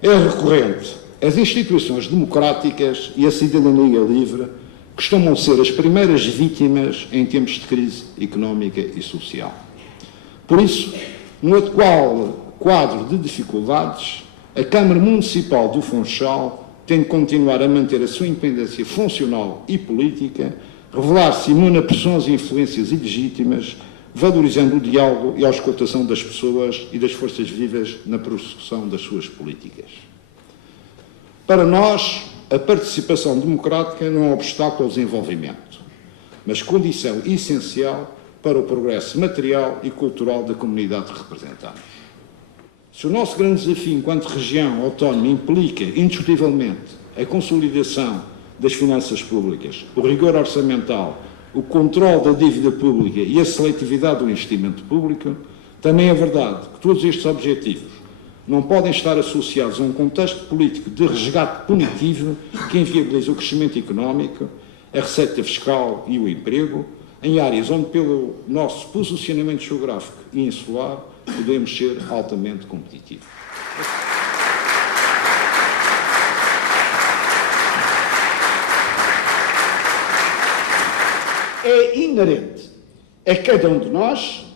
É recorrente. As instituições democráticas e a cidadania livre costumam ser as primeiras vítimas em tempos de crise económica e social. Por isso, no atual quadro de dificuldades, a Câmara Municipal do Funchal tem de continuar a manter a sua independência funcional e política, revelar-se imune a pressões e influências ilegítimas, valorizando o diálogo e a auscultação das pessoas e das forças vivas na prossecução das suas políticas. Para nós, a participação democrática não é um obstáculo ao desenvolvimento, mas condição essencial para o progresso material e cultural da comunidade que representamos. Se o nosso grande desafio enquanto região autónoma implica, indiscutivelmente, a consolidação das finanças públicas, o rigor orçamental, o controle da dívida pública e a seletividade do investimento público, também é verdade que todos estes objetivos não podem estar associados a um contexto político de resgate punitivo que inviabiliza o crescimento económico, a receita fiscal e o emprego, em áreas onde, pelo nosso posicionamento geográfico e insular, podemos ser altamente competitivos. É inerente a cada um de nós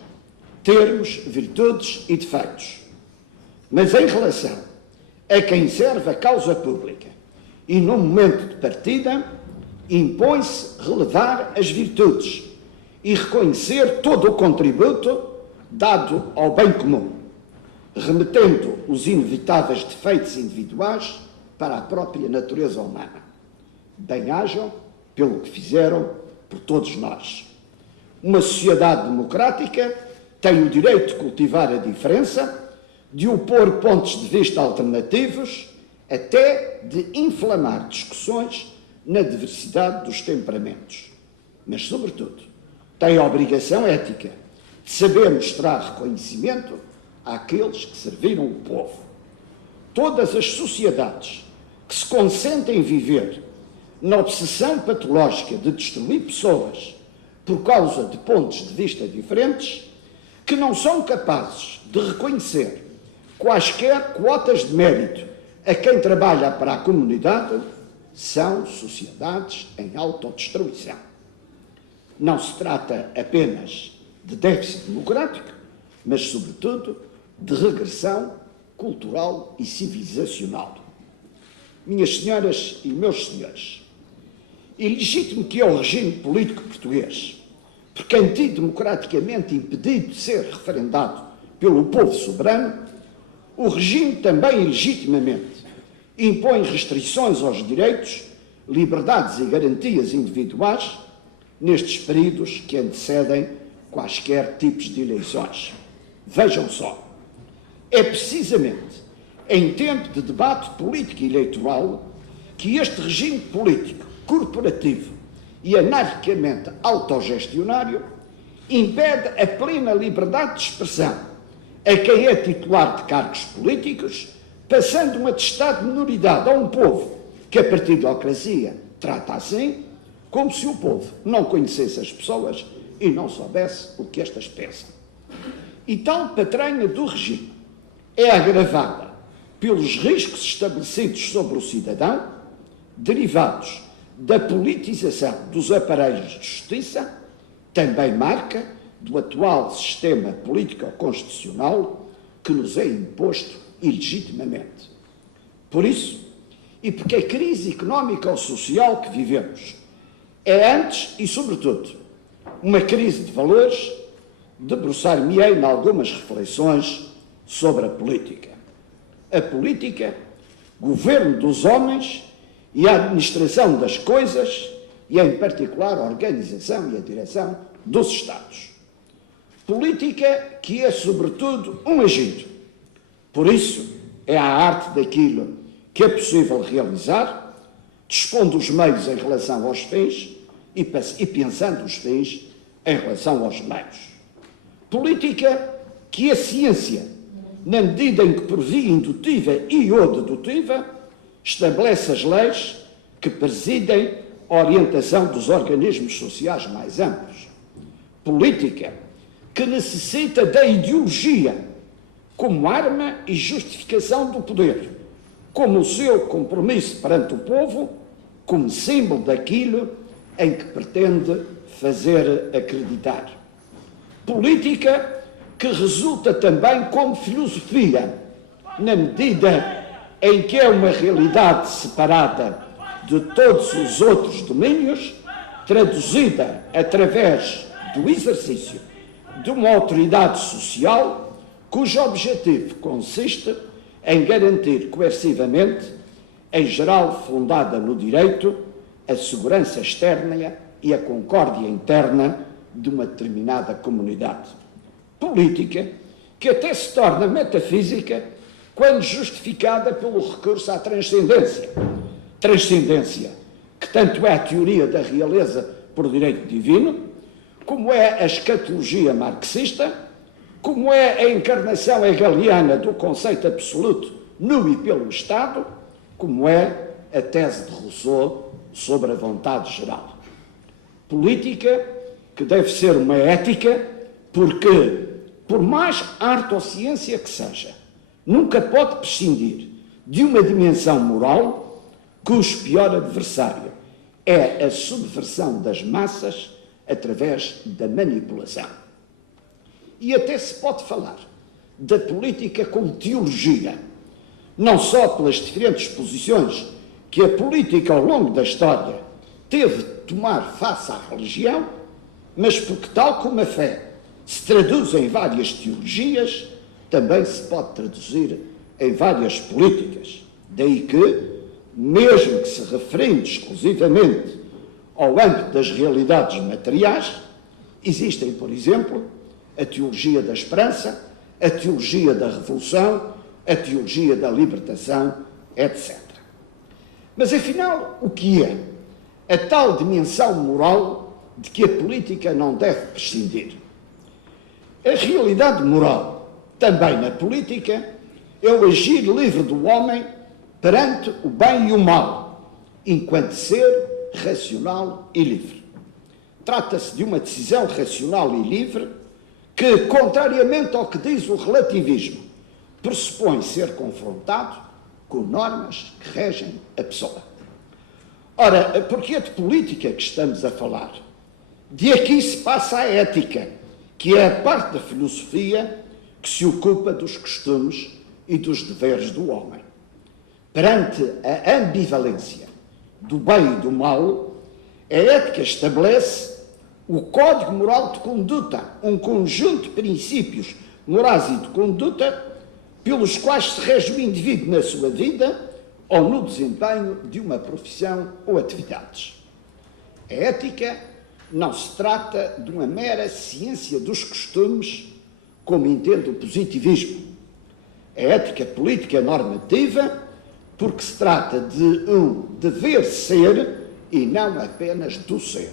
termos virtudes e defeitos, mas em relação a quem serve a causa pública e no momento de partida, impõe-se relevar as virtudes e reconhecer todo o contributo dado ao bem comum, remetendo os inevitáveis defeitos individuais para a própria natureza humana. Bem-ajam pelo que fizeram por todos nós. Uma sociedade democrática tem o direito de cultivar a diferença, de opor pontos de vista alternativos, até de inflamar discussões na diversidade dos temperamentos. Mas, sobretudo, tem a obrigação ética de saber mostrar reconhecimento àqueles que serviram o povo. Todas as sociedades que se consentem viver na obsessão patológica de destruir pessoas por causa de pontos de vista diferentes, que não são capazes de reconhecer quaisquer quotas de mérito a quem trabalha para a comunidade, são sociedades em autodestruição. Não se trata apenas de déficit democrático, mas, sobretudo, de regressão cultural e civilizacional. Minhas senhoras e meus senhores, ilegítimo que é o regime político português, porque antidemocraticamente impedido de ser referendado pelo povo soberano, o regime também ilegitimamente impõe restrições aos direitos, liberdades e garantias individuais nestes períodos que antecedem quaisquer tipos de eleições. Vejam só, é precisamente em tempo de debate político e eleitoral que este regime político, corporativo e anarquicamente autogestionário impede a plena liberdade de expressão a quem é titular de cargos políticos, passando um atestado de minoridade a um povo que a partidocracia trata assim, como se o povo não conhecesse as pessoas e não soubesse o que estas pensam. E tal patranha do regime é agravada pelos riscos estabelecidos sobre o cidadão, derivados da politização dos aparelhos de justiça, também marca do atual sistema político-constitucional que nos é imposto ilegitimamente. Por isso, e porque a crise económica ou social que vivemos é antes e, sobretudo, uma crise de valores, debruçar-me-ei em algumas reflexões sobre a política. A política, governo dos homens e a administração das coisas e, em particular, a organização e a direção dos Estados. Política que é, sobretudo, um agir. Por isso, é a arte daquilo que é possível realizar, dispondo os meios em relação aos fins e pensando os fins em relação aos meios. Política que é ciência, na medida em que, por via indutiva e ou dedutiva, estabelece as leis que presidem a orientação dos organismos sociais mais amplos. Política que necessita da ideologia como arma e justificação do poder, como o seu compromisso perante o povo, como símbolo daquilo em que pretende fazer acreditar. Política que resulta também como filosofia, na medida em que é uma realidade separada de todos os outros domínios, traduzida através do exercício de uma autoridade social cujo objetivo consiste em garantir coercivamente, em geral fundada no direito, a segurança externa e a concórdia interna de uma determinada comunidade. Política que até se torna metafísica quando justificada pelo recurso à transcendência. Transcendência que tanto é a teoria da realeza por direito divino, como é a escatologia marxista, como é a encarnação hegeliana do conceito absoluto no e pelo Estado, como é a tese de Rousseau sobre a vontade geral. Política que deve ser uma ética porque, por mais arte ou ciência que seja, nunca pode prescindir de uma dimensão moral cujo pior adversário é a subversão das massas através da manipulação. E até se pode falar da política como teologia, não só pelas diferentes posições que a política ao longo da história teve de tomar face à religião, mas porque, tal como a fé se traduz em várias teologias, também se pode traduzir em várias políticas. Daí que, mesmo que se referindo exclusivamente ao âmbito das realidades materiais, existem, por exemplo, a teologia da esperança, a teologia da revolução, a teologia da libertação, etc. Mas, afinal, o que é a tal dimensão moral de que a política não deve prescindir? A realidade moral, também na política, é o agir livre do homem perante o bem e o mal, enquanto ser racional e livre. Trata-se de uma decisão racional e livre que, contrariamente ao que diz o relativismo, pressupõe ser confrontado com normas que regem a pessoa. Ora, porque é de política que estamos a falar? De aqui se passa a ética, que é a parte da filosofia que se ocupa dos costumes e dos deveres do homem. Perante a ambivalência do bem e do mal, a ética estabelece o código moral de conduta, um conjunto de princípios morais e de conduta pelos quais se rege o indivíduo na sua vida ou no desempenho de uma profissão ou atividades. A ética não se trata de uma mera ciência dos costumes, como entende o positivismo. A ética política é normativa porque se trata de um dever ser e não apenas do ser.